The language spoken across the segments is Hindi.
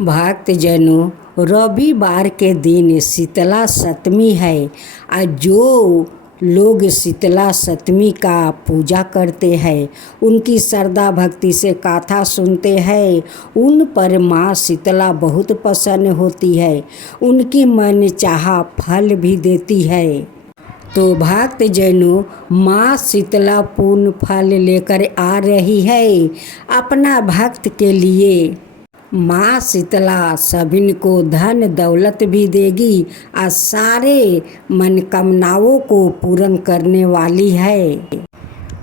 भक्तजनों, रविवार के दिन शीतला सप्तमी है। और जो लोग शीतला सप्तमी का पूजा करते हैं, उनकी श्रद्धा भक्ति से कथा सुनते हैं, उन पर माँ शीतला बहुत प्रसन्न होती है। उनकी मन चाहा फल भी देती है। तो भक्तजनों, माँ शीतला पूर्ण फल लेकर आ रही है अपना भक्त के लिए। माँ शीतला सभी को धन दौलत भी देगी और सारे मनोकामनाओं को पूर्ण करने वाली है।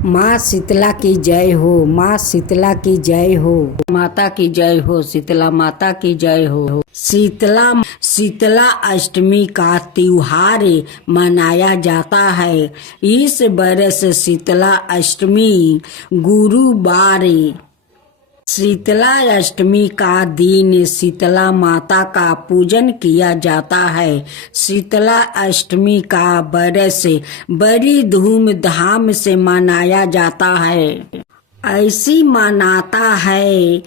माँ शीतला की जय हो, माँ शीतला की जय हो, माता की जय हो, शीतला माता की जय हो। शीतला अष्टमी का त्योहार मनाया जाता है। इस बरस शीतला अष्टमी गुरुवार। शीतला अष्टमी का दिन शीतला माता का पूजन किया जाता है। शीतला अष्टमी का बरस बड़ी धूमधाम से मनाया जाता है। ऐसी मान्यता है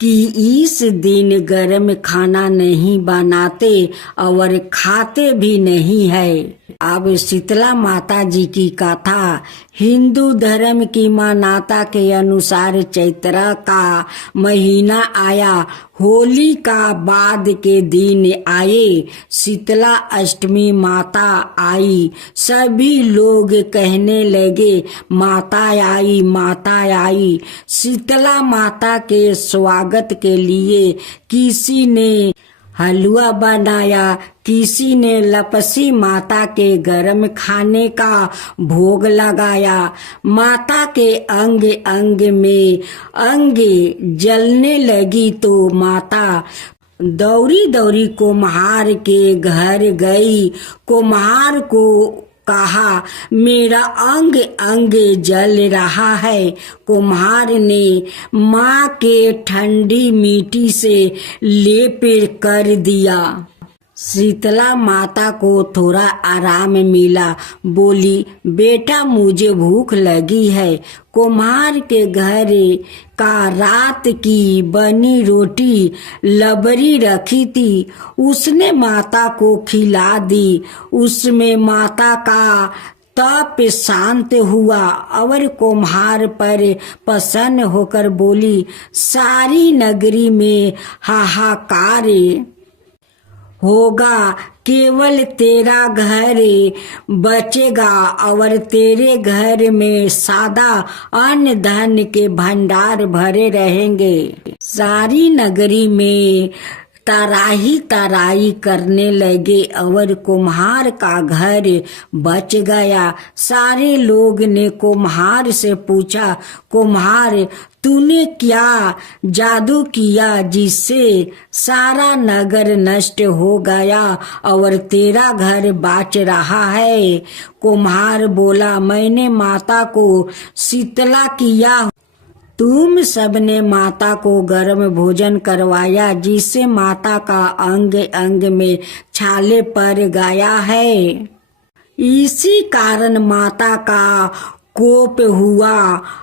कि इस दिन गर्म खाना नहीं बनाते और खाते भी नहीं है। अब शीतला माता जी की कथा। हिंदू धर्म की मान्यता के अनुसार चैत्र का महीना आया, होली का बाद के दिन आए, शीतला अष्टमी माता आई। सभी लोग कहने लगे माता आई, माता आई। शीतला माता के स्वागत के लिए किसी ने हलवा बनाया, किसी ने लपसी माता के गर्म खाने का भोग लगाया। माता के अंग अंग में अंग जलने लगी तो माता दौड़ी दौड़ी कुम्हार के घर गई। कुम्हार को कहा, मेरा अंग अंग जल रहा है। कुम्हार ने माँ के ठंडी मिट्टी से लेप कर दिया। शीतला माता को थोड़ा आराम मिला। बोली, बेटा मुझे भूख लगी है। कुम्हार के घर का रात की बनी रोटी लबरी रखी थी, उसने माता को खिला दी। उसमें माता का तप शांत हुआ और कुम्हार पर प्रसन्न होकर बोली, सारी नगरी में हाहाकार होगा, केवल तेरा घर बचेगा और तेरे घर में सादा अन्न धन के भंडार भरे रहेंगे। सारी नगरी में तराही तराई करने लगे और कुम्हार का घर बच गया। सारे लोग ने कुम्हार से पूछा, कुम्हार तूने क्या जादू किया जिससे सारा नगर नष्ट हो गया और तेरा घर बच रहा है? कुम्हार बोला, मैंने माता को शीतला किया। तुम सबने माता को गर्म भोजन करवाया जिससे माता का अंग अंग में छाले पड़ गया है। इसी कारण माता का कोप हुआ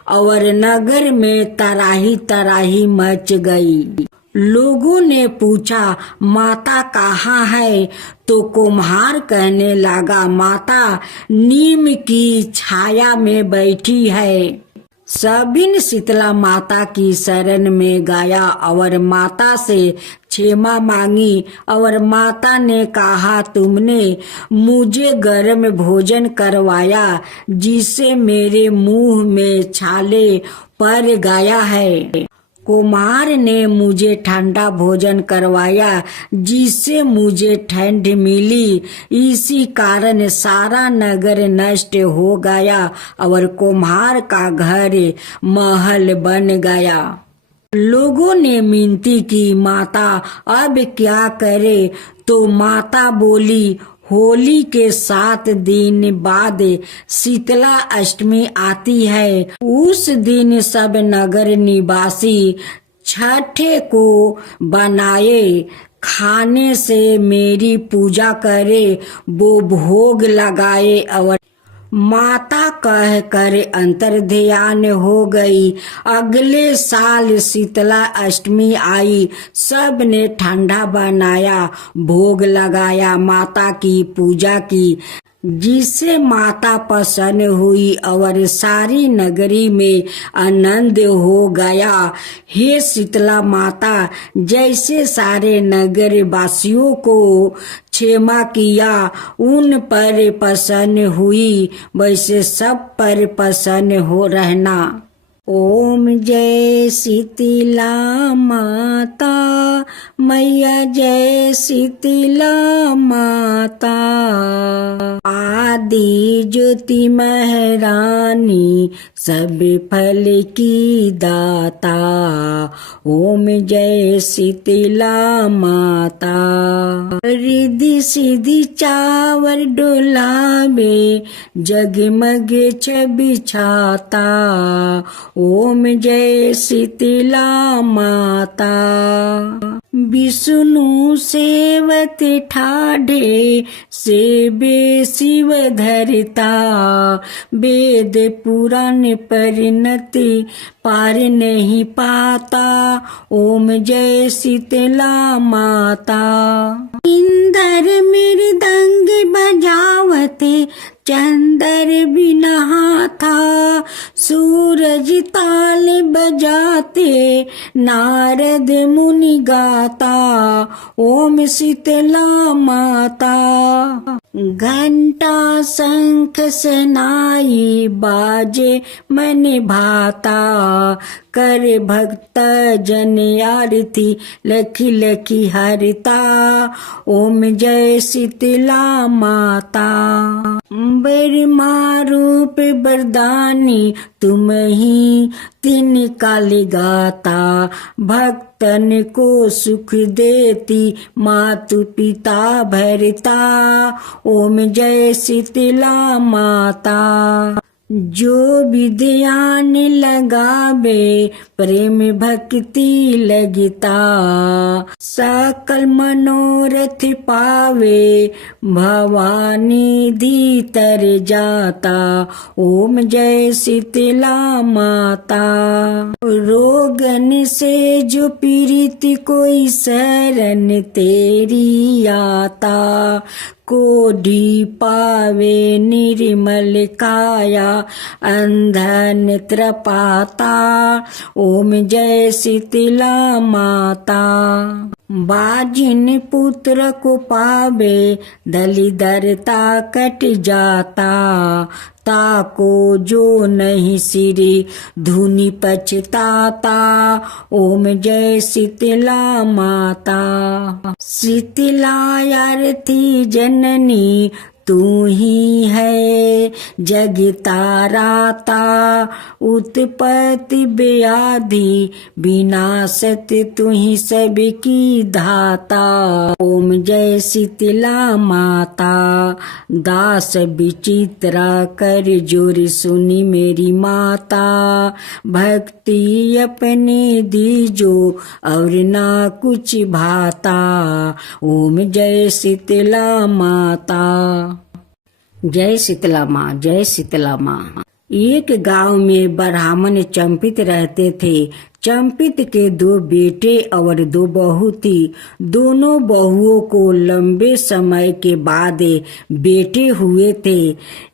और नगर में तराही तराही मच गई। लोगों ने पूछा, माता कहाँ है? तो कुम्हार कहने लगा, माता नीम की छाया में बैठी है। सभी शीतला माता की शरण में गया और माता से क्षमा मांगी और माता ने कहा, तुमने मुझे गर्म भोजन करवाया जिससे मेरे मुंह में छाले पड़ गया है। कुम्हार ने मुझे ठंडा भोजन करवाया जिससे मुझे ठंड मिली। इसी कारण सारा नगर नष्ट हो गया और कुम्हार का घर महल बन गया। लोगों ने मिनती की, माता अब क्या करे? तो माता बोली, होली के 7 दिन बाद शीतला अष्टमी आती है। उस दिन सब नगर निवासी छठे को बनाए खाने से मेरी पूजा करे, वो भोग लगाए और माता कह कर अंतर ध्यान हो गई। अगले साल शीतला अष्टमी आई। सब ने ठंडा बनाया, भोग लगाया, माता की पूजा की, जिससे माता प्रसन्न हुई और सारी नगरी में आनंद हो गया। हे शीतला माता, जैसे सारे नगर वासियों को क्षमा किया, उन पर प्रसन्न हुई, वैसे सब पर प्रसन्न हो रहना। ओम जय शीतला माता, मैया जय शीतला माता। आदि ज्योति महारानी, सब फल की दाता। ओम जय शीतला माता। रिद्धि सिद्धि चावर डोलावे, जगमग छवि छाता। ओम जय शीतला माता। विष्णु सेवत ठाढ़े, सेवे शिव धरता। वेद पुराण परिणति, पार नहीं पाता। ओम जय शीतला माता। इंद्र मृदंग बजावते, चंदर भी नहाता। सूरज ताल बजाते, नारद मुनि गाता। ओम शीतला माता। घंटा शंख सनाई, बाजे मन भाता। कर भक्त जन आरती, लखी लखी हरता। ओम जय शीतला माता। ब्रह्मा रूप वरदानी, तुम ही तीन काल गाता। भक्तन को सुख देती, मातु पिता भरता। ओम जय शीतला माता। जो भी ध्यान लगावे, प्रेम भक्ति लगता। सकल मनोरथ पावे, भवानी धी तर जाता। ओम जय शीतला माता। रोगन से जो पीड़ित, कोई शरण तेरी आता। कोढ़ी पावे निर्मल काया, अंधा नेत्र पाता। ओम जय शीतला माता। बाजिन पुत्र को पावे, दलिदरता कट जाता। ताको जो नहीं सिरी, धुनि पछताता। ओम जय शीतला माता। शीतला आरती जननी, तू ही है जग ताराता। उत्पत्ति व्याधि विनाशत, तू ही सबकी धाता। ओम जय शीतला माता। दास विचित्रा कर जोर सुनी मेरी माता। भक्ति अपने दीजो, और ना कुछ भाता। ओम जय शीतला माता। जय शीतला माँ, जय शीतला माँ। एक गांव में ब्राह्मण चंपित रहते थे। चंपित के 2 बेटे और 2 बहू थी। दोनों बहुओं को लंबे समय के बाद बेटे हुए थे।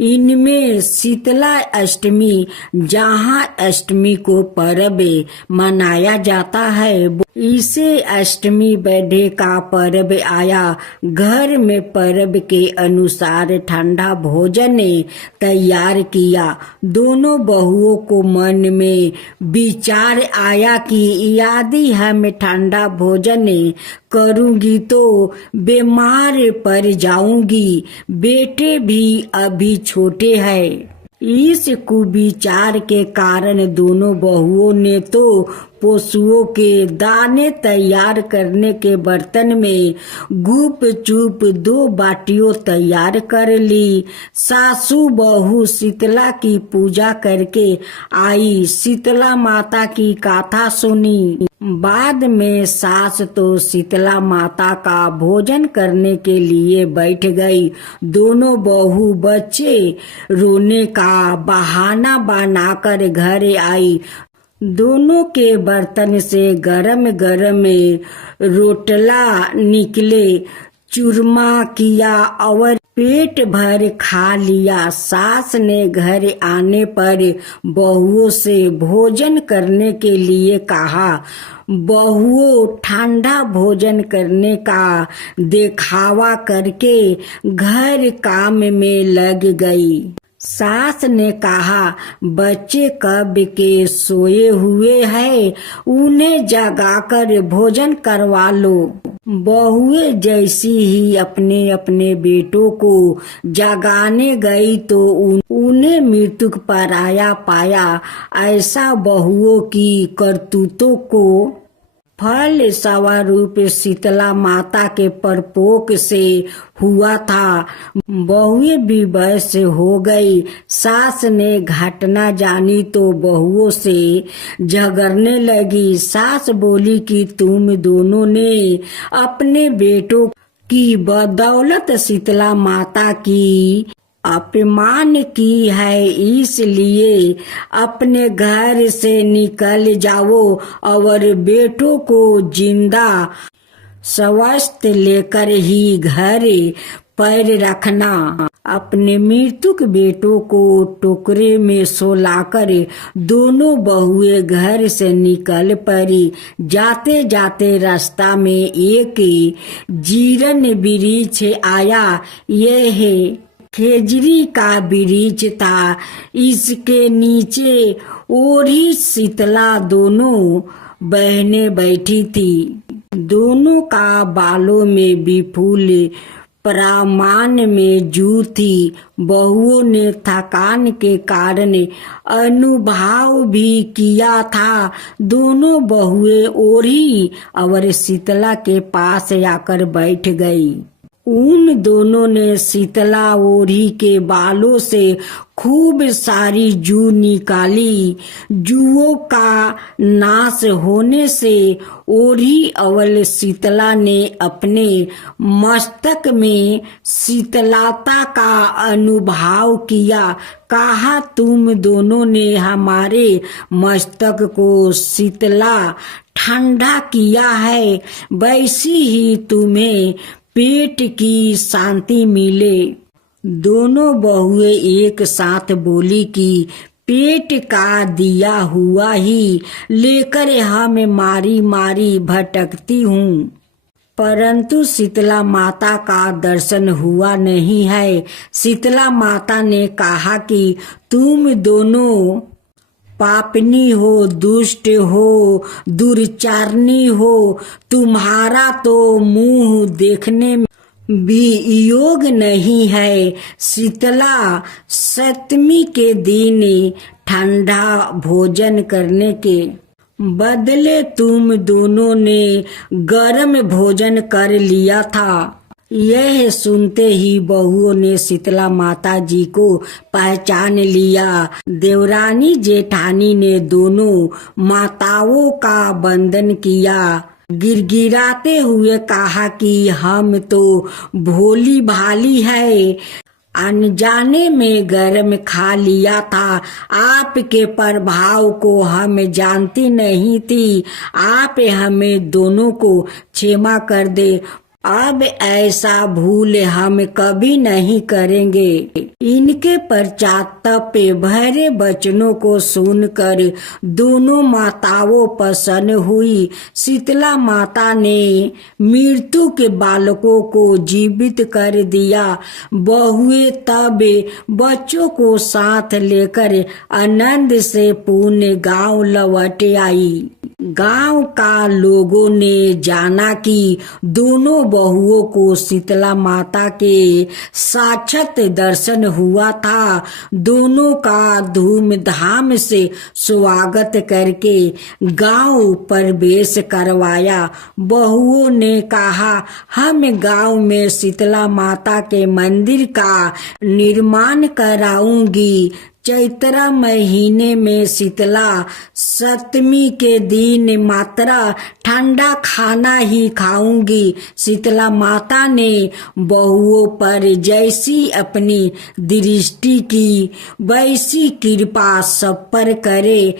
इनमें शीतला अष्टमी, जहाँ अष्टमी को पर्व मनाया जाता है, इसे अष्टमी बढ़े का पर्व आया। घर में पर्व के अनुसार ठंडा भोजन तैयार किया। दोनों बहुओं को मन में विचार आया कि यदि हम ठंडा भोजन करूंगी तो बीमार पड़ जाऊंगी। बेटे भी अभी छोटे हैं। इस कुविचार के कारण दोनों बहुओं ने तो पशुओं के दाने तैयार करने के बर्तन में गुप चुप 2 बाटियों तैयार कर ली। सासू बहू शीतला की पूजा करके आई। शीतला माता की गाथा सुनी। बाद में सास तो शीतला माता का भोजन करने के लिए बैठ गई। दोनों बहू बच्चे रोने का बहाना बनाकर घर आई। दोनों के बर्तन से गरम गरम रोटला निकले। चूरमा किया और पेट भर खा लिया। सास ने घर आने पर बहुओं से भोजन करने के लिए कहा। बहुओं ठंडा भोजन करने का दिखावा करके घर काम में लग गई। सास ने कहा, बच्चे कब के सोए हुए हैं, उन्हें जगाकर भोजन करवा लो। बहुएं जैसी ही अपने अपने बेटों को जगाने गई तो उन्हें मृत्यु पराया पाया। ऐसा बहुओं की करतूतों को फल स्वरूप शीतला माता के परपोक से हुआ था। बहुएं विवश हो गई। सास ने घटना जानी तो बहुओं से झगड़ने लगी। सास बोली कि तुम दोनों ने अपने बेटों की बदौलत शीतला माता की अपमान की है, इसलिए अपने घर से निकल जाओ और बेटों को जिंदा स्वस्थ लेकर ही घर पैर रखना। अपने मृतक बेटों को टोकरे में सोलाकर दोनों बहुएं घर से निकल पड़ी। जाते जाते रास्ता में एक जीरन वृक्ष आया। यह खेजड़ी का वृक्ष था। इसके नीचे ओढ़ी शीतला दोनों बहनें बैठी थी। दोनों का बालों में विपुल प्रमाण में जू थी। बहुओं ने थकान के कारण अनुभाव भी किया था। दोनों बहुएं ओढ़ी और शीतला के पास आकर बैठ गई। उन दोनों ने शीतला ओढ़ी के बालों से खूब सारी जू निकाली। जूओं का नाश होने से ओढ़ी और शीतला ने अपने मस्तक में शीतलता का अनुभव किया। कहा, तुम दोनों ने हमारे मस्तक को शीतला ठंडा किया है, वैसी ही तुम्हें पेट की शांति मिले। दोनों बहुएं एक साथ बोली कि पेट का दिया हुआ ही लेकर हम मारी मारी भटकती हूँ, परंतु शीतला माता का दर्शन हुआ नहीं है। शीतला माता ने कहा कि तुम दोनों पापनी हो, दुष्ट हो, दुर्चारणी हो। तुम्हारा तो मुंह देखने में भी योग नहीं है। शीतला सप्तमी के दिन ठंडा भोजन करने के बदले तुम दोनों ने गर्म भोजन कर लिया था। यह सुनते ही बहुओं ने शीतला माता जी को पहचान लिया। देवरानी जेठानी ने दोनों माताओं का वंदन किया। गिड़गिड़ाते हुए कहा कि हम तो भोली भाली है, अनजाने में गरम खा लिया था। आपके प्रभाव को हम जानती नहीं थी। आप हमें दोनों को क्षमा कर दे। अब ऐसा भूल हम कभी नहीं करेंगे। इनके पश्चाताप भरे वचनों को सुनकर दोनों माताओं प्रसन्न हुई। शीतला माता ने मृत्यु के बालकों को जीवित कर दिया। बहुएं तब बच्चों को साथ लेकर आनंद से पूर्ण गांव लौट आई। गांव का लोगों ने जाना कि दोनों बहुओं को शीतला माता के साक्षात दर्शन हुआ था। दोनों का धूमधाम से स्वागत करके गांव प्रवेश करवाया। बहुओं ने कहा, हम गांव में शीतला माता के मंदिर का निर्माण कराऊंगी। चैत्र महीने में शीतला सप्तमी के दिन मात्रा ठंडा खाना ही खाऊंगी। शीतला माता ने बहुओं पर जैसी अपनी दृष्टि की वैसी कृपा सब पर करे।